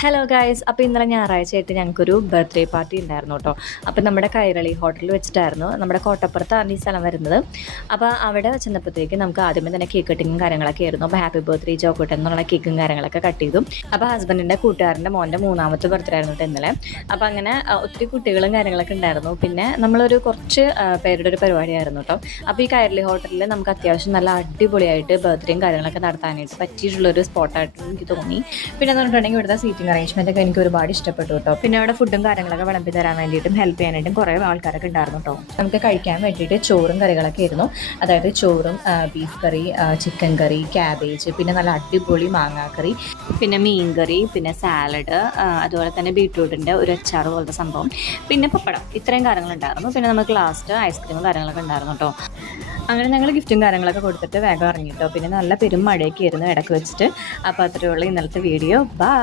Hello guys, അപ്പോൾ ഇന്നലെ ഞായറാഴ്ചയായിട്ട് ഞങ്ങൾക്കൊരു ബർത്ത്ഡേ പാർട്ടി ഉണ്ടായിരുന്നു കേട്ടോ. അപ്പോൾ നമ്മുടെ കൈരളി ഹോട്ടലിൽ വെച്ചിട്ടായിരുന്നു. നമ്മുടെ കോട്ടപ്പുറത്താണ് ഈ സ്ഥലം വരുന്നത്. അപ്പോൾ അവിടെ ചെന്നപ്പോഴത്തേക്ക് നമുക്ക് ആദ്യമേ തന്നെ കേക്ക് കട്ടിങ്ങും കാര്യങ്ങളൊക്കെ ആയിരുന്നു. അപ്പോൾ ഹാപ്പി ബർത്ത്ഡേ ജോക്കോട്ടെ എന്നുള്ള കേക്കും കാര്യങ്ങളൊക്കെ കട്ട് ചെയ്തു. അപ്പോൾ ഹസ്ബൻഡിൻ്റെ കൂട്ടുകാരൻ്റെ മോൻ്റെ മൂന്നാമത്തെ ബർത്ത്ഡേ ആയിരുന്നു കേട്ടോ ഇന്നലെ. അപ്പോൾ അങ്ങനെ ഒത്തിരി കുട്ടികളും കാര്യങ്ങളൊക്കെ ഉണ്ടായിരുന്നു. പിന്നെ നമ്മളൊരു കുറച്ച് പേരുടെ ഒരു പരിപാടിയായിരുന്നു കേട്ടോ. അപ്പോൾ ഈ കൈരളി ഹോട്ടലിൽ നമുക്ക് അത്യാവശ്യം നല്ല അടിപൊളിയായിട്ട് ബർത്ത്ഡേയും കാര്യങ്ങളൊക്കെ നടത്താനായിട്ട് പറ്റിയിട്ടുള്ളൊരു സ്പോട്ടായിട്ട് എനിക്ക് തോന്നി. പിന്നെ എന്ന് പറഞ്ഞിട്ടുണ്ടെങ്കിൽ ഇവിടുത്തെ സീറ്റിംഗ് അറേഞ്ച്മെന്റ് ഒക്കെ എനിക്ക് ഒരുപാട് ഇഷ്ടപ്പെട്ടു കേട്ടോ. പിന്നെ അവിടെ ഫുഡും കാര്യങ്ങളൊക്കെ വിളമ്പി തരാൻ വേണ്ടിയിട്ടും ഹെൽപ്പ് ചെയ്യാനായിട്ടും കുറേ ആൾക്കാരൊക്കെ ഉണ്ടായിരുന്നു കേട്ടോ. നമുക്ക് കഴിക്കാൻ വേണ്ടിയിട്ട് ചോറും കറികളൊക്കെ ആയിരുന്നു. അതായത് ചോറും ബീഫ് കറി, ചിക്കൻ കറി, ക്യാബേജ്, പിന്നെ നല്ല അടിപൊളി മാങ്ങാക്കറി, പിന്നെ മീൻ കറി, പിന്നെ സാലഡ്, അതുപോലെ തന്നെ ബീട്രൂട്ടിൻ്റെ ഒരു അച്ചാർ പോലത്തെ സംഭവം, പിന്നെ പപ്പടം, ഇത്രയും കാര്യങ്ങളുണ്ടായിരുന്നു. പിന്നെ നമുക്ക് ലാസ്റ്റ് ഐസ്ക്രീമും കാര്യങ്ങളൊക്കെ ഉണ്ടായിരുന്നു കേട്ടോ. അങ്ങനെ ഞങ്ങൾ ഗിഫ്റ്റും കാര്യങ്ങളൊക്കെ കൊടുത്തിട്ട് വേഗം ഇറങ്ങിട്ടോ. പിന്നെ നല്ല പെരും മഴയൊക്കെ ആയിരുന്നു ഇടയ്ക്ക് വെച്ചിട്ട്. അപ്പോൾ അത്രയുള്ള ഇന്നലത്തെ വീഡിയോ. ബൈ.